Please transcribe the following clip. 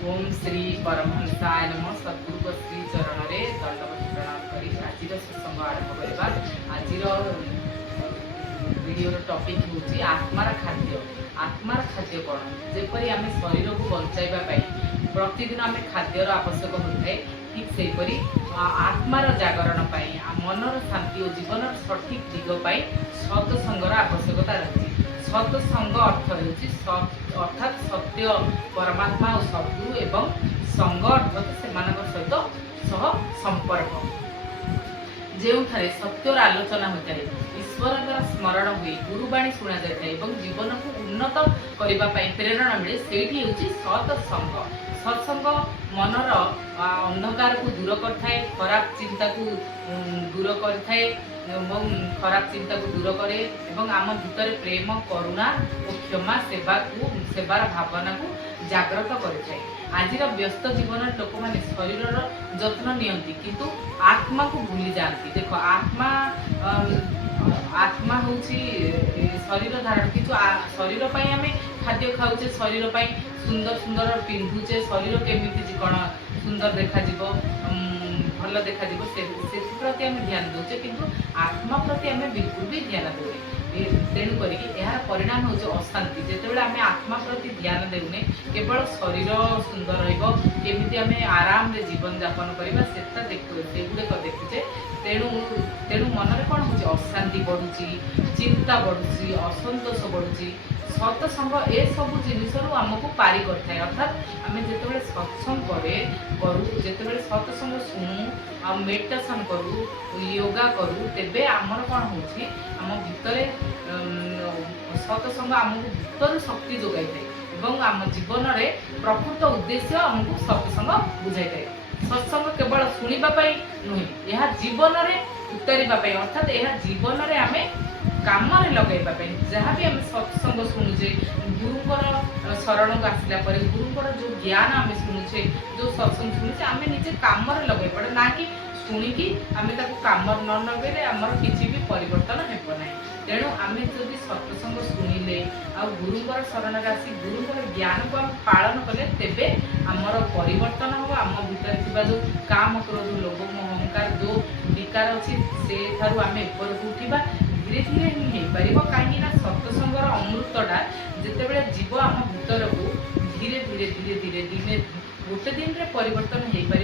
ओम श्री परमहंसाय नमः। सद्गुरु को श्री चरण में दंडवत प्रणाम करी आज सत्संग आरंभ करवा। आज वीडियो टॉपिक हूँ आत्मार खाद्य। आत्मार खाद्य कौन जेपरी आम शरीर को बचाइबा प्रतिदिन आम खाद्यर आवश्यक होता है, ठीक सेपरी आत्मार जागरण मनर शांति और जीवन सठिक दिगपाई सत्संगर आवश्यकता रही। सत्संग अर्थ हो अर्थात सत्य परमात्मा और सद्गुरु एवं संग अर्थात से सहित सह संपर्क जो सत्यर आलोचना होता है, ईश्वर द्वारा स्मरण हुए, गुरुवाणी शुणा जाए और जीवन को उन्नत करने प्रेरणा मिले से सत्संग। सत्संग मनर अंधकार को दूर करता है, खराब चिंता को दूर करता है, खराब चिंता को दूर करे और आम भीतर प्रेम करुणा और क्षमा सेवार भावना को जागृत करे। आज व्यस्त जीवन लोक मैंने शरीर जत्न नियंती किंतु आत्मा को भूली जाती। देख आत्मा हूँ शरीर धारण किंतु शरीर आम खाद्य खाऊे, शरीर सुंदर सुंदर पिंधुचे, शरीर केमी कौन सुंदर देखा भल देखा से प्रति आम ध्यान दौचे किंतु आत्मा प्रति आम बिल्कुल भी ध्यान दौने। तेणुक यार परिणाम हूँ अशांति। जिते आम आत्मा प्रति ध्यान देने केवल शरीर सुंदर रमी आम आराम रे जीवन यापन करवा से गुड़ाक देखुचे। तेणु तेणु मनरे कौन हो अशांति बढ़ुची, चिंता बढ़ुची, असंतोष बढ़ुची। सत्संग ए सब जिनिस आमको पारी करता है। अर्थात आम जो सत्संग करूँ, जो सत्संग शुणु आ मेडिटेशन करूँ, योगा करूँ, तेबे आमर कौन हो भितर सत्संग आमको भीतर शक्ति जोगाई थाए आम जीवन में प्रकृत उद्देश्य आमको सत्संग बुझाई थाए। सत्संग केवल शुणापी नुहे, यह जीवन में उतारे अर्थात यह जीवन में आम काम लगेवाई जहाँ भी आम सत्संग शुणुचे, गुरुंर शरण को आसला गुरुंर जो ज्ञान आम शुणुचे, जो सत्संग शुणुचे आम निजे काम लगे पड़े ना कि शुणिकी आम काम न लगे आमर किसी भी परिवर्तन हो ना। तेणु आम जब सत्संग शुणिले आ गुरुंर शरण आसी गुरुंर ज्ञान को आम पालन कले तेबे आमर परिवर्तन हम। आम भीतर थी जो काम क्रोध लोभ अहंकार जो विकार अच्छी से आम ऊपर को उठा धीरे धीरे ही हो पार कहीं सत्संगर अमृतटा जिते जीव आम भीतर को धीरे धीरे धीरे धीरे दिन गोटे दिन में परिवर्तन हो पार।